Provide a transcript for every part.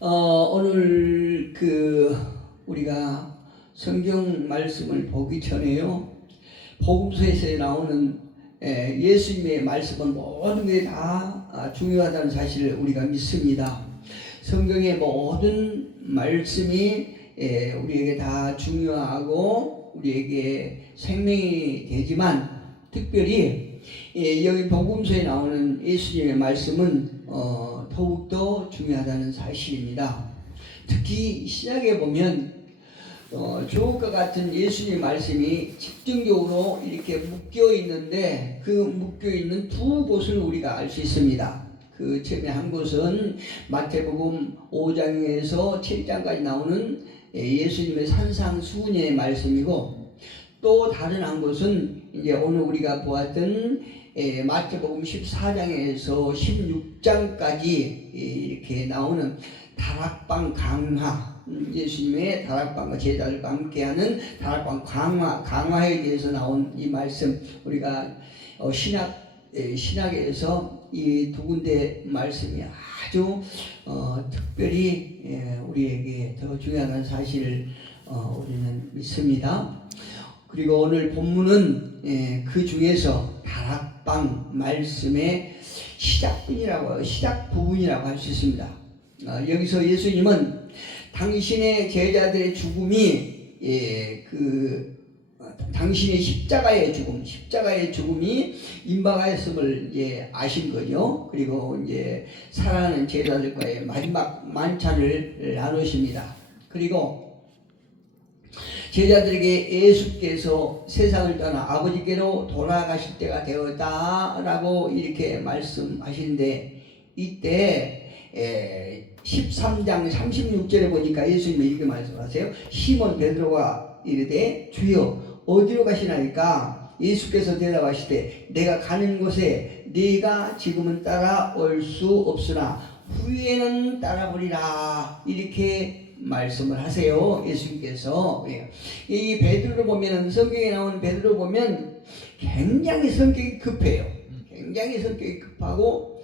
오늘 우리가 성경 말씀을 보기 전에요, 복음서에서 나오는 예수님의 말씀은 모든 게 다 중요하다는 사실을 우리가 믿습니다. 성경의 모든 말씀이 우리에게 다 중요하고 우리에게 생명이 되지만, 특별히 여기 복음서에 나오는 예수님의 말씀은 더욱더 중요하다는 사실입니다. 특히 시작에 보면 주옥과 같은 예수님의 말씀이 집중적으로 이렇게 묶여 있는데, 그 묶여 있는 두 곳을 우리가 알 수 있습니다. 그 처음에 한 곳은 마태복음 5장에서 7장까지 나오는 예수님의 산상수훈의 말씀이고, 또 다른 한 곳은 이제 오늘 우리가 보았던 마태복음 14장에서 16장까지 이렇게 나오는 다락방 강화, 예수님의 다락방과 제자들과 함께하는 다락방 강화에 대해서 나온 이 말씀, 우리가 신학에서 이 두 군데 말씀이 아주 특별히 우리에게 더 중요한 사실을 우리는 믿습니다. 그리고 오늘 본문은 그 중에서 다락방 말씀의 시작 부분이라고 할 수 있습니다. 여기서 예수님은 당신의 제자들의 죽음이 당신의 십자가의 죽음이 임박하였음을 이제 아신 거죠. 그리고 이제 사랑하는 제자들과의 마지막 만찬을 나누십니다. 그리고 제자들에게 예수께서 세상을 떠나 아버지께로 돌아가실 때가 되었다라고 이렇게 말씀하시는데, 이때 13장 36절에 보니까 예수님이 이렇게 말씀하세요. 시몬 베드로가 이르되 주여 어디로 가시나이까? 예수께서 대답하시되 내가 가는 곳에 네가 지금은 따라올 수 없으나 후에는 따라오리라, 이렇게 말씀을 하세요. 예수님께서. 이 베드로를 보면, 성경에 나오는 베드로를 보면 굉장히 성격이 급해요. 굉장히 성격이 급하고,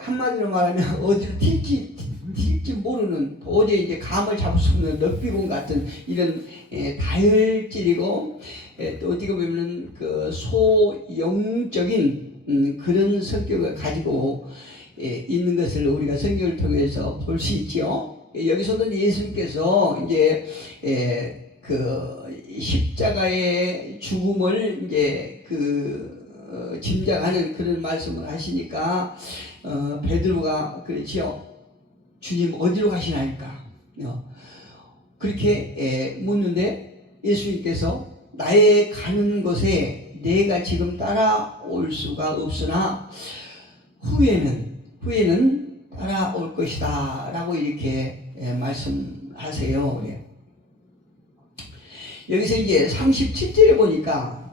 한마디로 말하면 어디로 튈지 모르는, 도저히 이제 감을 잡을 수 없는 럭비공 같은 이런 다혈질이고, 또 어떻게 보면 그 소영적인 그런 성격을 가지고 있는 것을 우리가 성경을 통해서 볼 수 있지요. 여기서도 예수님께서 이제 그 십자가의 죽음을 이제 짐작하는 그런 말씀을 하시니까 베드로가 그렇지요. 주님 어디로 가시나이까? 그렇게 묻는데 예수님께서 나의 가는 곳에 내가 지금 따라올 수가 없으나 후에는 따라올 것이다 라고 이렇게 말씀하세요. 여기서 이제 37절에 보니까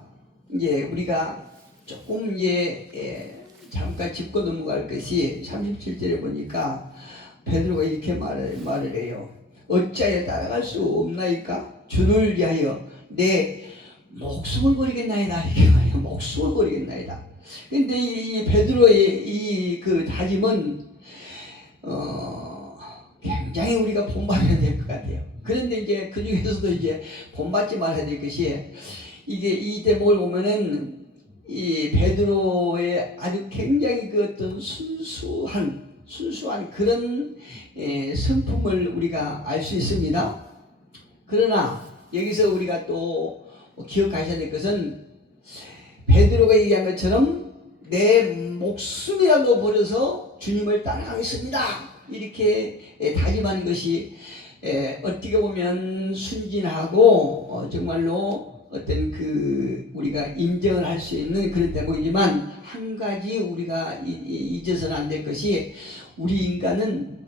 이제 우리가 조금 잠깐 짚고 넘어갈 것이, 37절에 보니까 베드로가 이렇게 말을 해요. 어찌하여 따라갈 수 없나이까? 주를 위하여 내 목숨을 버리겠나이다, 이렇게 말해요. 목숨을 버리겠나이다. 근데 이 베드로의 그 다짐은 굉장히 우리가 본받아야 될 것 같아요. 그런데 이제 그 중에서도 이제 본받지 말아야 될 것이, 이게 이 대목을 보면은 이 베드로의 아주 굉장히 그 어떤 순수한 그런 성품을 우리가 알 수 있습니다. 그러나 여기서 우리가 또 기억하셔야 될 것은, 베드로가 얘기한 것처럼 내 목숨이라도 버려서 주님을 따라가겠습니다, 이렇게 다짐하는 것이 어떻게 보면 순진하고 정말로 어떤 우리가 인정을 할 수 있는 그런 대목이지만, 한 가지 우리가 잊어서는 안 될 것이, 우리 인간은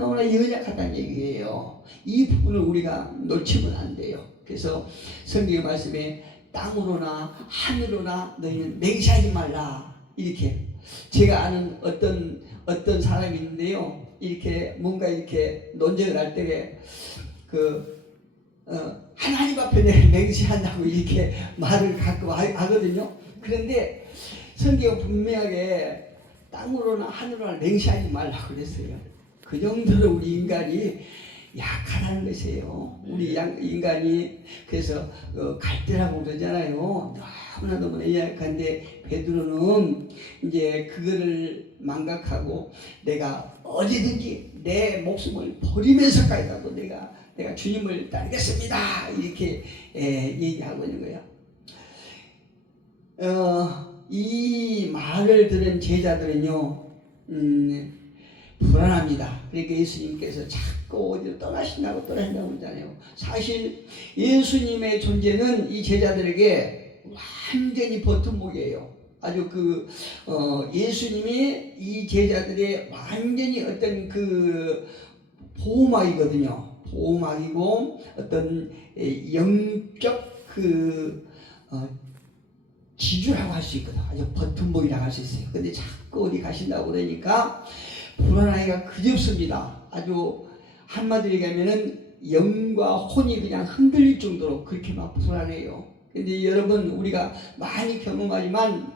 너무나 연약하다는 얘기예요. 이 부분을 우리가 놓치면 안 돼요. 그래서 성경의 말씀에 땅으로나 하늘로나 너희는 맹세하지 말라, 이렇게. 제가 아는 어떤 사람이 있는데요, 이렇게 뭔가 이렇게 논쟁을 할 때 하나님 앞에 맹세한다고 이렇게 말을 가끔 하거든요. 그런데 성경은 분명하게 땅으로나 하늘로나 맹세하지 말라고 그랬어요. 그 정도로 우리 인간이 약하다는 것이에요. 우리 인간이 그래서 갈대라고 그러잖아요. 너무나 약한데 베드로는 이제 그거를 망각하고 내가 어디든지 내 목숨을 버리면서까지라도 내가 주님을 따르겠습니다. 이렇게 얘기하고 있는 거예요. 이 말을 들은 제자들은요, 불안합니다. 그러니까 예수님께서 자꾸 어디로 떠나신다고 그러잖아요. 사실 예수님의 존재는 이 제자들에게 완전히 버튼목이에요. 아주 예수님이 이 제자들의 완전히 어떤 보호막이거든요. 보호막이고 어떤 영적 지주라고 할 수 있거든. 아주 버튼목이라고 할 수 있어요. 근데 자꾸 어디 가신다고 그러니까 불안하기가 그지없습니다. 아주 한마디로 얘기하면은 영과 혼이 그냥 흔들릴 정도로 그렇게 막 불안해요. 근데 여러분, 우리가 많이 경험하지만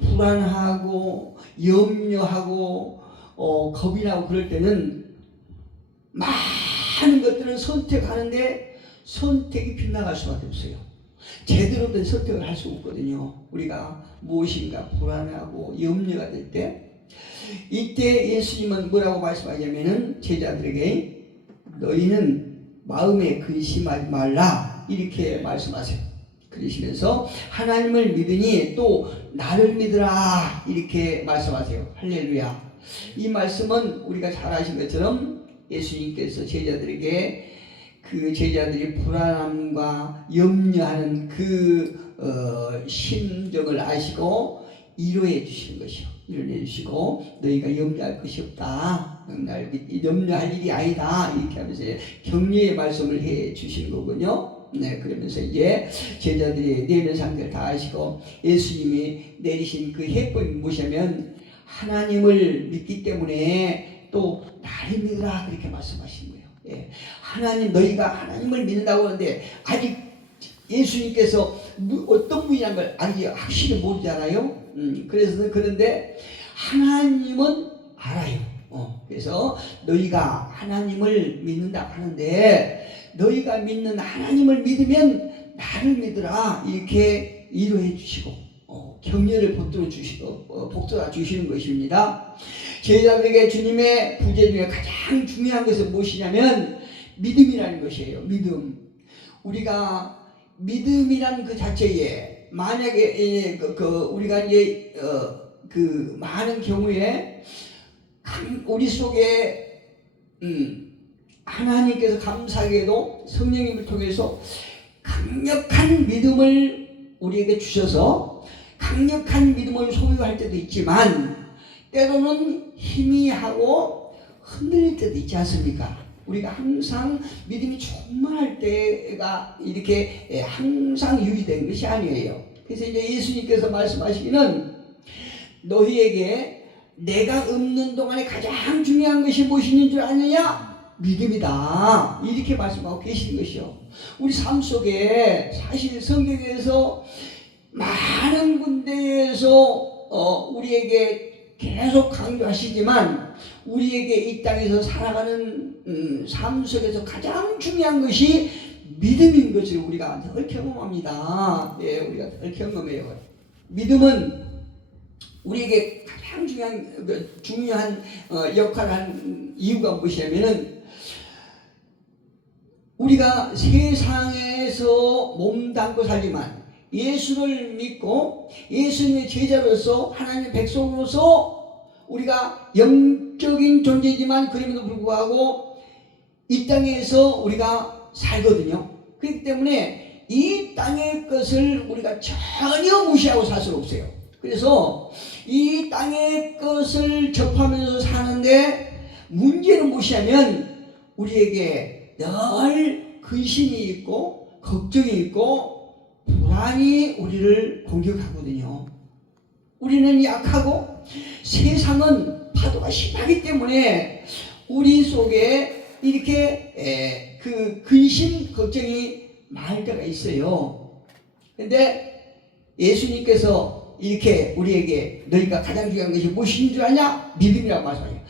불안하고 염려하고 겁이 나고 그럴 때는 많은 것들을 선택하는데 선택이 빗나갈 수밖에 없어요. 제대로 된 선택을 할 수 없거든요. 우리가 무엇인가 불안하고 염려가 될 때, 이때 예수님은 뭐라고 말씀하냐면은 제자들에게 너희는 마음에 근심하지 말라 이렇게 말씀하세요. 그러시면서 하나님을 믿으니 또 나를 믿으라 이렇게 말씀하세요. 할렐루야. 이 말씀은 우리가 잘 아신 것처럼 예수님께서 제자들에게 제자들이 불안함과 염려하는 심정을 아시고 위로해 주시는 것이요. 위로해 주시고 너희가 염려할 것이 없다. 염려할 일이 아니다. 이렇게 하면서 격려의 말씀을 해 주시는 거군요. 네, 그러면서 이제 제자들이 내면 상태를 다 아시고 예수님이 내리신 그 해법이 무엇이냐면 하나님을 믿기 때문에 또 나를 믿으라 그렇게 말씀하신 거예요. 예. 너희가 하나님을 믿는다고 하는데 아직 예수님께서 어떤 분이라는 걸 아직 확실히 모르잖아요. 그런데 하나님은 알아요. 그래서 너희가 하나님을 믿는다고 하는데 너희가 믿는 하나님을 믿으면 나를 믿으라 이렇게 위로해 주시고 격려를 복돋아 주시는 것입니다. 제자들에게 주님의 부재 중에 가장 중요한 것은 무엇이냐면 믿음이라는 것이에요. 믿음. 우리가 믿음이라는 그 자체에 만약에 우리가 이제 많은 경우에 우리 속에 하나님께서 감사하게도 성령님을 통해서 강력한 믿음을 우리에게 주셔서 강력한 믿음을 소유할 때도 있지만 때로는 희미하고 흔들릴 때도 있지 않습니까? 우리가 항상 믿음이 충만할 때가 이렇게 항상 유지된 것이 아니에요. 그래서 이제 예수님께서 말씀하시기는 너희에게 내가 없는 동안에 가장 중요한 것이 무엇인 줄 아느냐? 믿음이다. 이렇게 말씀하고 계시는 것이요. 우리 삶 속에 사실 성경에서 많은 군데에서 우리에게 계속 강조하시지만 우리에게 이 땅에서 살아가는 삶 속에서 가장 중요한 것이 믿음인 것을 우리가 늘 경험합니다. 예, 우리가 늘 경험해요. 믿음은 우리에게 가장 중요한 역할을 하는 이유가 무엇이냐면은 우리가 세상에서 몸담고 살지만 예수를 믿고 예수님의 제자로서 하나님의 백성으로서 우리가 영적인 존재지만 그럼에도 불구하고 이 땅에서 우리가 살거든요. 그렇기 때문에 이 땅의 것을 우리가 전혀 무시하고 살 수 없어요. 그래서 이 땅의 것을 접하면서 사는데 문제는 무엇이냐면 우리에게 늘 근심이 있고 걱정이 있고 불안이 우리를 공격하거든요. 우리는 약하고 세상은 파도가 심하기 때문에 우리 속에 이렇게 근심, 걱정이 많을 때가 있어요. 근데 예수님께서 이렇게 우리에게 너희가 가장 중요한 것이 무엇인 줄 아냐? 믿음이라고 말씀하세요.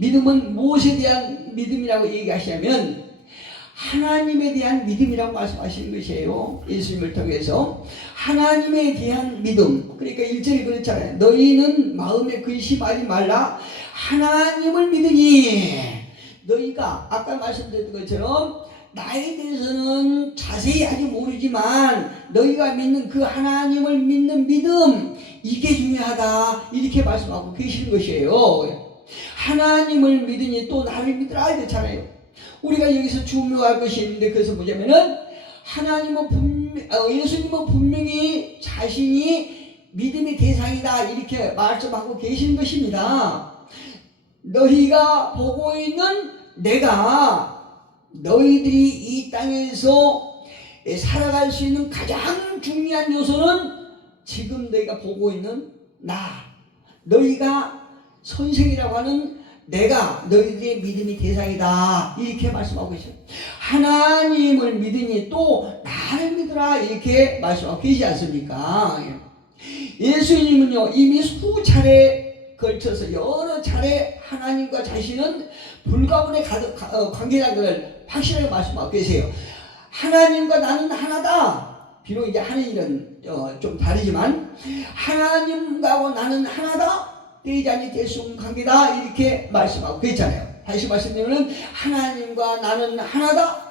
믿음은 무엇에 대한 믿음이라고 얘기하시냐면 하나님에 대한 믿음이라고 말씀하시는 것이에요. 예수님을 통해서 하나님에 대한 믿음. 그러니까 1절이 그렇잖아요. 너희는 마음에 근심하지 말라. 하나님을 믿으니. 너희가 아까 말씀드렸던 것처럼 나에 대해서는 자세히 아직 모르지만 너희가 믿는 그 하나님을 믿는 믿음, 이게 중요하다, 이렇게 말씀하고 계시는 것이에요. 하나님을 믿으니 또 나를 믿으라 이렇잖아요. 우리가 여기서 중요할 것이 있는데, 그것은 뭐냐면은 예수님은 분명히 자신이 믿음의 대상이다 이렇게 말씀하고 계시는 것입니다. 너희가 보고 있는 내가, 너희들이 이 땅에서 살아갈 수 있는 가장 중요한 요소는 지금 너희가 보고 있는 나, 너희가 선생이라고 하는 내가 너희들의 믿음의 대상이다 이렇게 말씀하고 있어요. 하나님을 믿으니 또 나를 믿으라 이렇게 말씀하고 계시지 않습니까? 예수님은요 이미 수차례 걸쳐서 여러 차례 하나님과 자신은 불가분의 관계라는 것을 확실하게 말씀하고 계세요. 하나님과 나는 하나다. 비록 이제 하는 일은 좀 다르지만 하나님과 나는 하나다. 떼지 아니 뗄 수 없는 관계다 이렇게 말씀하고 계시잖아요. 다시 말씀드리면 하나님과 나는 하나다.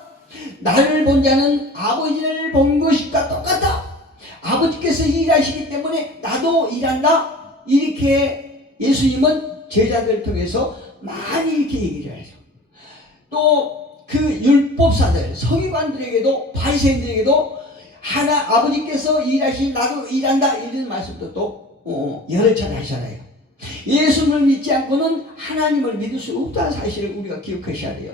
나를 본 자는 아버지를 본 것과 똑같다. 아버지께서 일하시기 때문에 나도 일한다. 이렇게 예수님은 제자들을 통해서 많이 이렇게 얘기를 하죠. 또 그 율법사들 서기관들에게도 바리새인들에게도 아버지께서 일하시니 나도 일한다 이런 말씀도 또 여러 차례 하잖아요. 예수를 믿지 않고는 하나님을 믿을 수 없다는 사실을 우리가 기억하셔야 돼요.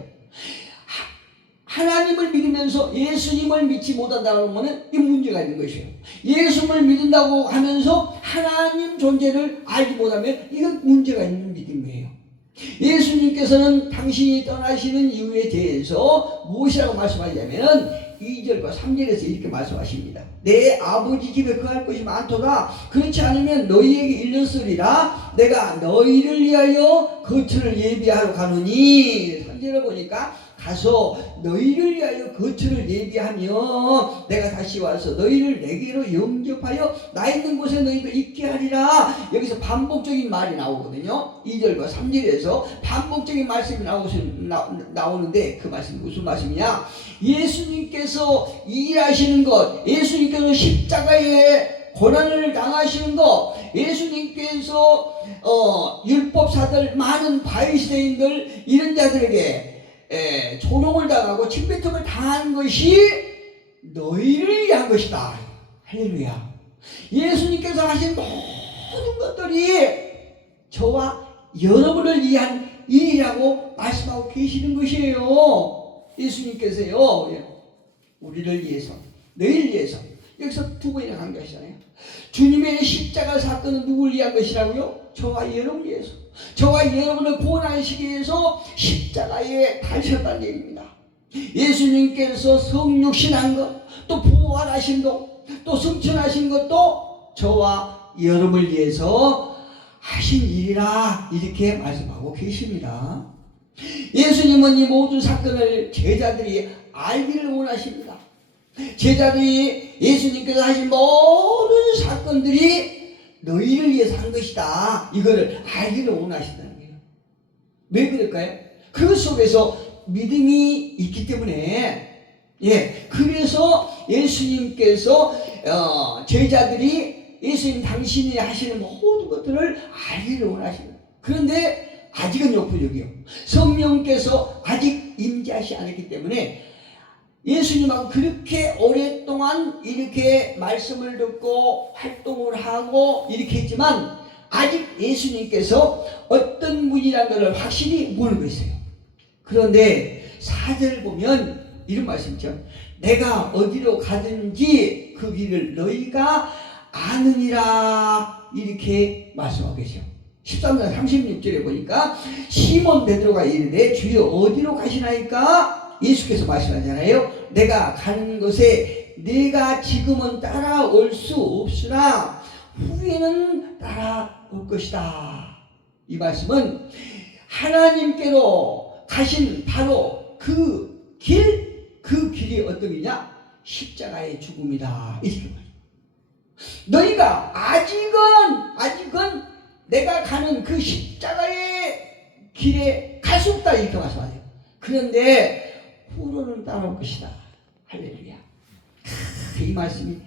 하나님을 믿으면서 예수님을 믿지 못한다고 하면 이 문제가 있는 것이에요. 예수를 믿는다고 하면서 하나님 존재를 알지 못하면 이건 문제가 있는 믿음이에요. 예수님께서는 당신이 떠나시는 이유에 대해서 무엇이라고 말씀하시냐면 2절과 3절에서 이렇게 말씀하십니다. 내 아버지 집에 거할 것이 많도다. 그렇지 않으면 너희에게 일렀으리라. 내가 너희를 위하여 거처를 예비하러 가노니. 3절을 보니까 가서 너희를 위하여 거처를 예비하며 내가 다시 와서 너희를 내게로 영접하여 나 있는 곳에 너희도 있게 하리라. 여기서 반복적인 말이 나오거든요. 2절과 3절에서 반복적인 말씀이 나오는데 그 말씀이 무슨 말씀이냐? 예수님께서 일하시는 것, 예수님께서 십자가에 고난을 당하시는 것, 예수님께서 율법사들, 많은 바리새인들 이런 자들에게 조롱을 당하고 침뱉음을 당한 것이 너희를 위한 것이다. 할렐루야. 예수님께서 하신 모든 것들이 저와 여러분을 위한 일이라고 말씀하고 계시는 것이에요. 예수님께서요 우리를 위해서, 너희를 위해서, 여기서 두 번이나 강조하시잖아요. 주님의 십자가 사건은 누구를 위한 것이라고요? 저와 여러분을 위해서, 저와 여러분을 구원하시기 위해서 십자가에 달으셨다는 얘기입니다. 예수님께서 성육신한 것, 또 부활하신 것, 또 승천하신 것도 저와 여러분을 위해서 하신 일이라 이렇게 말씀하고 계십니다. 예수님은 이 모든 사건을 제자들이 알기를 원하십니다. 제자들이 예수님께서 하신 모든 사건들이 너희를 위해서 한 것이다, 이거를 알기를 원하신다는 거예요. 왜 그럴까요? 그 속에서 믿음이 있기 때문에. 그래서 예수님께서 제자들이 예수님 당신이 하시는 모든 것들을 알기를 원하십니다. 그런데 아직은 역부족이요. 성령께서 아직 임재하지 않았기 때문에 예수님하고 그렇게 오랫동안 이렇게 말씀을 듣고 활동을 하고 이렇게 했지만 아직 예수님께서 어떤 분이라는 것을 확실히 모르고 있어요. 그런데 4절을 보면 이런 말씀이죠. 내가 어디로 가든지 그 길을 너희가 아느니라 이렇게 말씀하고 계세요. 13절 36절에 보니까 시몬 베드로가 이르되 주여 어디로 가시나이까? 예수께서 말씀하잖아요. 내가 가는 곳에 네가 지금은 따라올 수 없으나 후에는 따라올 따라올 것이다. 이 말씀은 하나님께로 가신 바로 그 길이 어떤 길이냐? 십자가의 죽음이다. 이렇게 말해요. 너희가 아직은 내가 가는 그 십자가의 길에 갈 수 없다. 이렇게 말씀하세요. 그런데 후로는 따라올 것이다. 할렐루야. 이 말씀이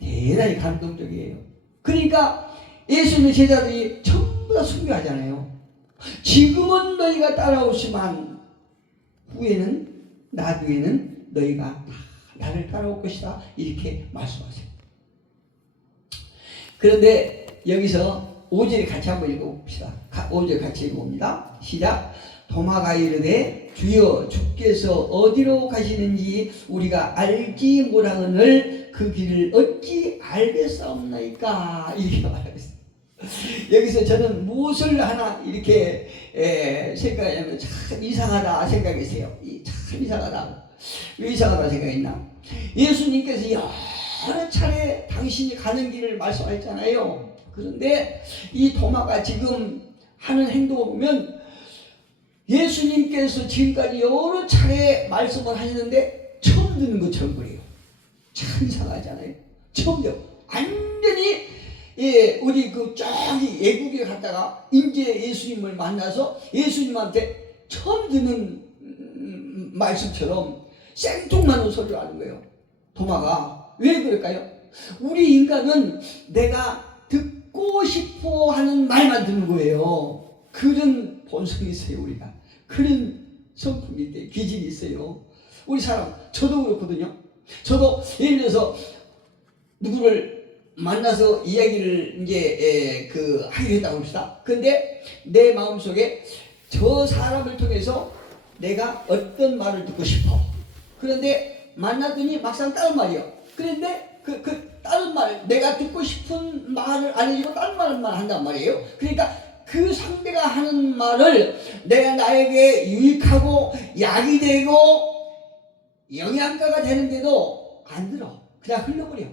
대단히 감동적이에요. 그러니까 예수님의 제자들이 전부 다 순교하잖아요. 지금은 너희가 따라오지만 후에는 나중에는 너희가 다 나를 따라올 것이다. 이렇게 말씀하세요. 그런데 여기서 5절에 같이 한번 읽어봅시다. 5절 같이 읽어봅니다. 시작. 도마가 이르되 주여 주께서 어디로 가시는지 우리가 알지 못하거늘 그 길을 어찌 알겠사옵나이까. 이렇게 말하겠습니다. 여기서 저는 무엇을 하나 이렇게 생각하냐면 참 이상하다 생각했어요. 참 이상하다. 왜 이상하다 생각했나? 예수님께서 여러 차례 당신이 가는 길을 말씀하셨잖아요. 그런데 이 도마가 지금 하는 행동을 보면 예수님께서 지금까지 여러 차례 말씀을 하셨는데 처음 듣는 것처럼 그래요. 참 이상하잖아요. 처음 들어. 완전히 우리 저기 외국에 갔다가 이제 예수님을 만나서 예수님한테 처음 듣는 말씀처럼 생뚱맞는 소리를 하는 거예요. 도마가. 왜 그럴까요? 우리 인간은 내가 듣고 싶어 하는 말만 듣는 거예요. 그런 본성이 있어요. 우리가 그런 성품이 있대요. 기질이 있어요. 우리 사람, 저도 그렇거든요. 저도 예를 들어서 누구를 만나서 이야기를 이제 하기로 했다고 합시다. 근데 내 마음속에 저 사람을 통해서 내가 어떤 말을 듣고 싶어. 그런데 만나더니 막상 다른 말이요. 그런데 그 다른 말, 내가 듣고 싶은 말을 안 해주고 다른 말만 한단 말이에요. 그러니까 그 상대가 하는 말을 내가 나에게 유익하고 약이 되고 영양가가 되는데도 안 들어. 그냥 흘러버려.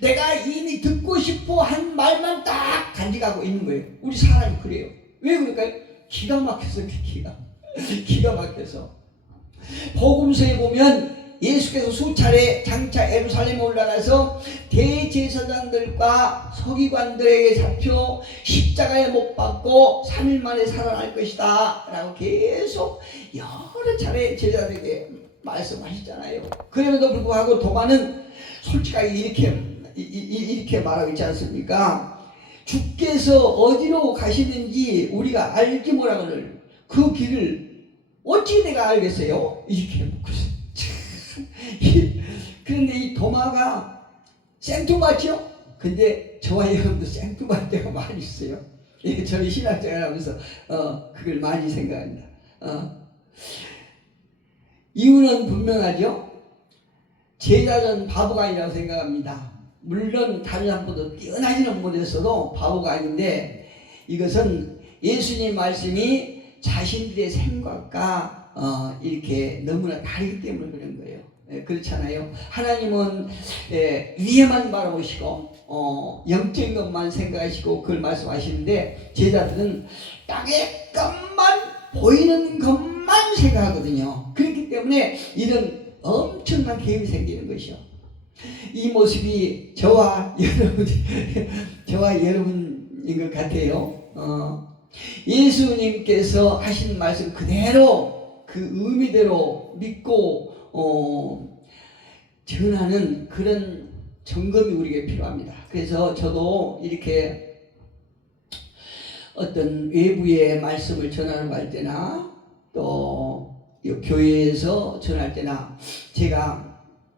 내가 이미 듣고 싶어 한 말만 딱 간직하고 있는 거예요. 우리 사람이 그래요. 왜 그럴까요? 기가 막혀서. 기가 막혀서. 복음서에 보면 예수께서 수차례 장차 예루살렘에 올라가서 대제사장들과 서기관들에게 잡혀 십자가에 못 박고 3일 만에 살아날 것이다 라고 계속 여러 차례 제자들에게 말씀하셨잖아요. 그럼에도 불구하고 도마는 솔직하게 이렇게 말하고 있지 않습니까? 주께서 어디로 가시는지 우리가 알지 못하거늘 그 길을 어찌 내가 알겠어요? 이렇게 묻고 있어요. 그런데 이 도마가 생뚱맞죠? 근데 저와 여러분도 생뚱할 때가 많이 있어요. 저희 신학생활 하면서 그걸 많이 생각합니다. 이유는 분명하죠? 제자는 바보가 아니라고 생각합니다. 물론 다른 사람보다 뛰어나지는 못했어도 바보가 아닌데 이것은 예수님 말씀이 자신들의 생각과 이렇게 너무나 다르기 때문에 그런 거예요. 그렇잖아요. 하나님은 위에만 바라보시고 영적인 것만 생각하시고 그걸 말씀하시는데 제자들은 땅의 것만 보이는 것만 생각하거든요. 그렇기 때문에 이런 엄청난 개입이 생기는 것이요. 이 모습이 저와 여러분인 것 같아요. 예수님께서 하신 말씀 그대로 그 의미대로 믿고 전하는 그런 점검이 우리에게 필요합니다. 그래서 저도 이렇게 어떤 외부의 말씀을 전하러 갈 때나 또 교회에서 전할 때나 제가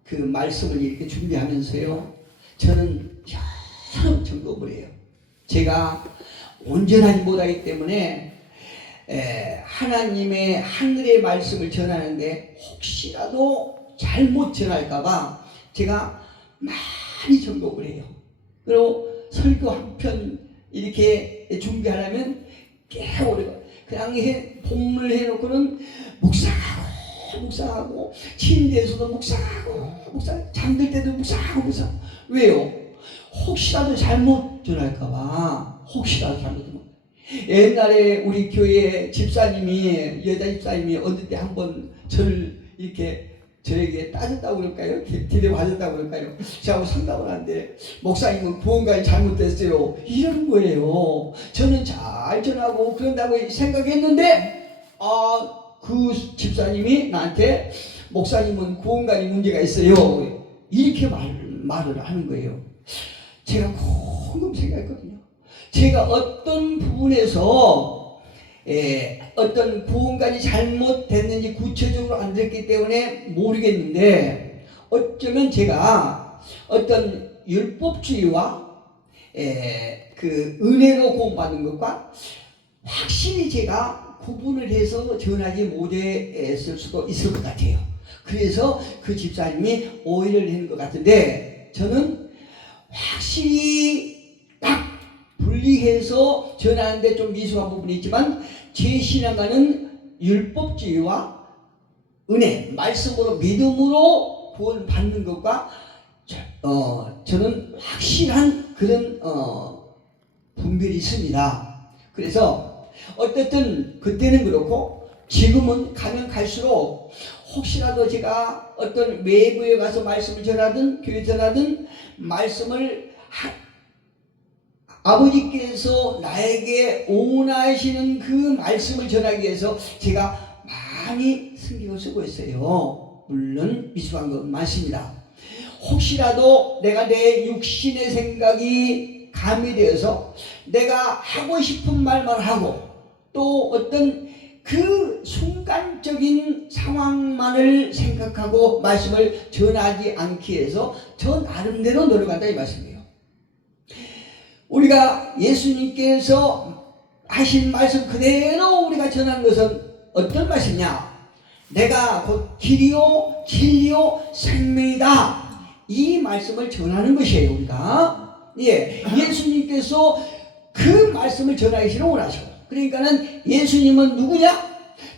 그 말씀을 이렇게 준비하면서요, 저는 여러 점검을 해요. 제가 온전하지 못하기 때문에 하나님의 하늘의 말씀을 전하는데 혹시라도 잘못 전할까봐 제가 많이 점검을 해요. 그리고 설교 한 편 이렇게 준비하려면 꽤 오래 걸려요. 그냥 봉을 해놓고는 묵상하고 침대에서도 묵상하고 잠들 때도 묵상하고 왜요? 혹시라도 잘못 전할까봐, 혹시라도 잘못하면. 옛날에 우리 교회 집사님이, 여자 집사님이 어느 때 한번 저를 이렇게 저에게 따졌다고 그럴까요? 대접하셨다고 그럴까요? 제가 상담을 하는데, 목사님은 구원관이 잘못됐어요, 이러는 거예요. 저는 잘 전하고 그런다고 생각했는데, 그 집사님이 나한테 목사님은 구원관이 문제가 있어요, 이렇게 말을 하는 거예요. 제가 곰곰 생각했거든요. 제가 어떤 부분에서 어떤 구원관이 잘못됐는지 구체적으로 안 들었기 때문에 모르겠는데, 어쩌면 제가 어떤 율법주의와 그 은혜로 구원받는 것과 확실히 제가 구분을 해서 전하지 못했을 수도 있을 것 같아요. 그래서 그 집사님이 오해를 하는 것 같은데, 저는 확실히 딱 분리해서 전하는데 좀 미숙한 부분이 있지만, 제 신앙과는 율법주의와 은혜, 말씀으로 믿음으로 구원을 받는 것과 저는 확실한 그런 분별이 있습니다. 그래서 어쨌든 그때는 그렇고 지금은 가면 갈수록 혹시라도 제가 어떤 외부에 가서 말씀을 전하든 교회 전하든 말씀을 아버지께서 나에게 원하시는 그 말씀을 전하기 위해서 제가 많이 신경을 쓰고 있어요. 물론 미숙한 건 많습니다. 혹시라도 내가 내 육신의 생각이 가미되어서 내가 하고 싶은 말만 하고 또 어떤 그 순간적인 상황만을 생각하고 말씀을 전하지 않기 위해서 저 나름대로 노력한다 이 말씀이에요. 우리가 예수님께서 하신 말씀 그대로 우리가 전한 것은 어떤 말씀이냐? 내가 곧 길이요 진리요 생명이다, 이 말씀을 전하는 것이에요. 우리가 예수님께서 그 말씀을 전하기를 원하셔. 그러니까는 예수님은 누구냐?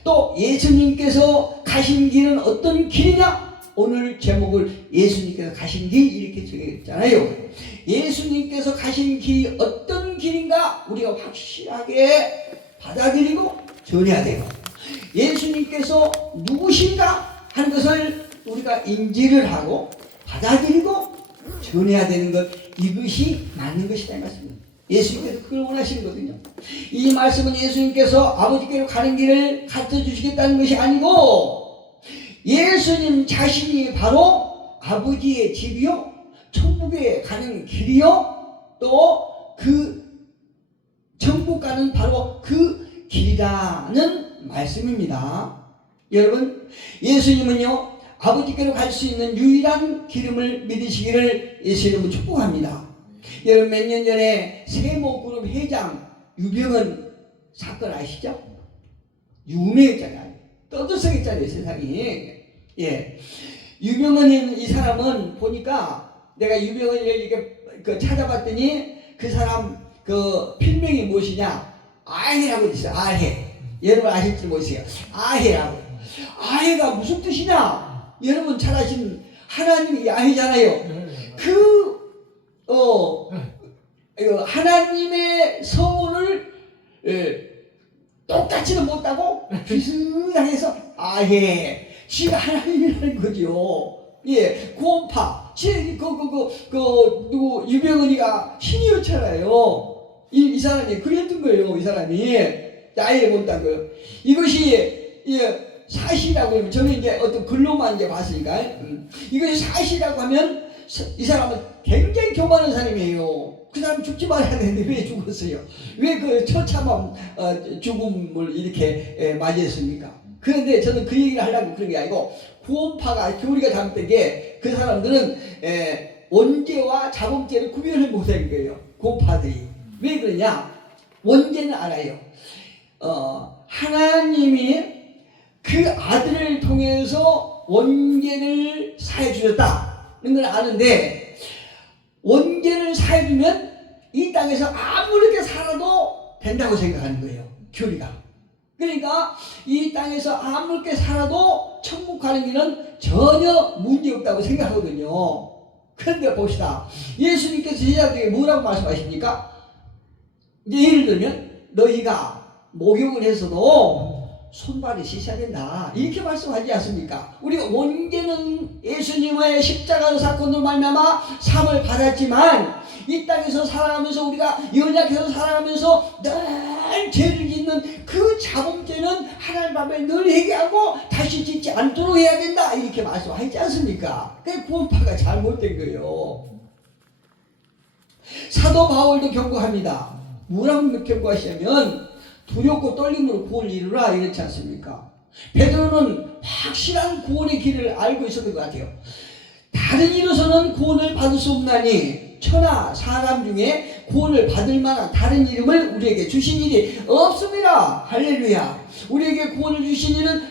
또 예수님께서 가신 길은 어떤 길이냐? 오늘 제목을 예수님께서 가신 길 이렇게 정했잖아요. 예수님께서 가신 길이 어떤 길인가 우리가 확실하게 받아들이고 전해야 돼요. 예수님께서 누구신가 하는 것을 우리가 인지를 하고 받아들이고 전해야 되는 것, 이것이 맞는 것이다 이 말씀입니다. 예수님께서 그걸 원하시는 거거든요. 이 말씀은 예수님께서 아버지께로 가는 길을 가르쳐 주시겠다는 것이 아니고, 예수님 자신이 바로 아버지의 집이요 천국에 가는 길이요 또 그 천국 가는 바로 그 길이라는 말씀입니다. 여러분, 예수님은요 아버지께로 갈 수 있는 유일한 길임을 믿으시기를 예수님은 축복합니다. 여러분, 몇 년 전에 세모그룹 회장 유병헌 사건 아시죠? 유명했잖아요. 떠들썩했잖아요 세상이. 유병헌 이 사람은 보니까 내가 유병헌을 이렇게 찾아봤더니 그 사람 그 필명이 무엇이냐? 아해라고 있어요. 아해. 여러분 아실지 모르세요. 아해라고. 아해가 무슨 뜻이냐? 여러분 잘 아시는 하나님이 아해잖아요. 하나님의 성원을 똑같이는 못하고 비슷하게 해서 아해. 지가 하나님이라는 거죠. 구원파. 누구 유병헌이가 신이었잖아요. 이 사람이 그랬던 거예요. 이 사람이 아예 못한 거예요. 이것이 사실이라고 하면, 저는 이제 어떤 글로만 이제 봤으니까 이것이 사실이라고 하면 이 사람은 굉장히 교만한 사람이에요. 그 사람 죽지 말아야 되는데 왜 죽었어요? 왜 그 처참한 죽음을 이렇게 맞이했습니까? 그런데 저는 그 얘기를 하려고 그런 게 아니고, 구원파가 교리가 잘못된 게 그 사람들은 원죄와 자범죄를 구별을 못한 거예요. 구원파들이. 왜 그러냐? 원죄는 알아요. 하나님이 그 아들을 통해서 원죄를 사해 주셨다는 걸 아는데, 원죄를 사해 주면 이 땅에서 아무렇게 살아도 된다고 생각하는 거예요. 교리가. 그러니까 이 땅에서 아무렇게 살아도 천국 가는 길은 전혀 문제없다고 생각하거든요. 그런데 봅시다. 예수님께서 제자들에게 뭐라고 말씀하십니까? 이제 예를 들면 너희가 목욕을 해서도 손발이 씻어야 된다 이렇게 말씀하지 않습니까? 우리가 원죄는 예수님의 십자가 사건으로 말미암아 사함을 받았지만 이 땅에서 살아가면서 우리가 연약해서 살아가면서 늘 죄를 짓는 그 자범죄는 하나님 앞에 늘 회개하고 다시 짓지 않도록 해야 된다 이렇게 말씀하지 않습니까? 그게 구원파가 잘못된 거예요. 사도 바울도 경고합니다. 뭐라고 경고하시냐면 두렵고 떨림으로 구원을 이루라 이렇지 않습니까? 베드로는 확실한 구원의 길을 알고 있었던 것 같아요. 다른 이로서는 구원을 받을 수 없나니 천하 사람 중에 구원을 받을 만한 다른 이름을 우리에게 주신 일이 없습니다. 할렐루야. 우리에게 구원을 주신 이는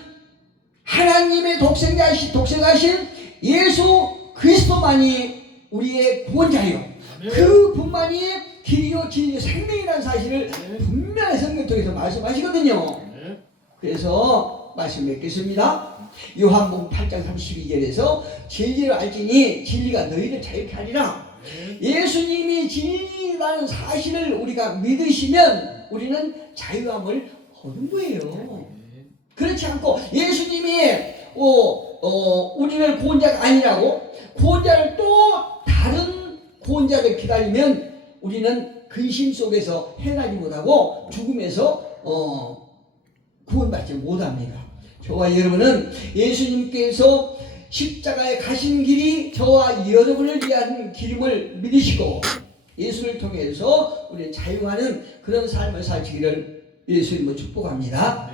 하나님의 독생하신 예수 그리스도만이 우리의 구원자예요. 그분만이 길이요 진리요 생명이라는 사실을 분명히 성경 통해서 말씀하시거든요. 그래서 말씀 맺겠습니다. 요한복음 8장 32절에서 진리를 알지니 진리가 너희를 자유케 하리라. 예수님이 진리라는 사실을 우리가 믿으시면 우리는 자유함을 얻은 거예요. 그렇지 않고 예수님이 우리를 구원자가 아니라고 구원자를 또 다른 구원자를 기다리면 우리는 근심 속에서 해나지 못하고 죽음에서 구원받지 못합니다. 저와 여러분은 예수님께서 십자가에 가신 길이 저와 여러분을 위한 길임을 믿으시고 예수를 통해서 우리는 자유하는 그런 삶을 살기를 예수님을 축복합니다.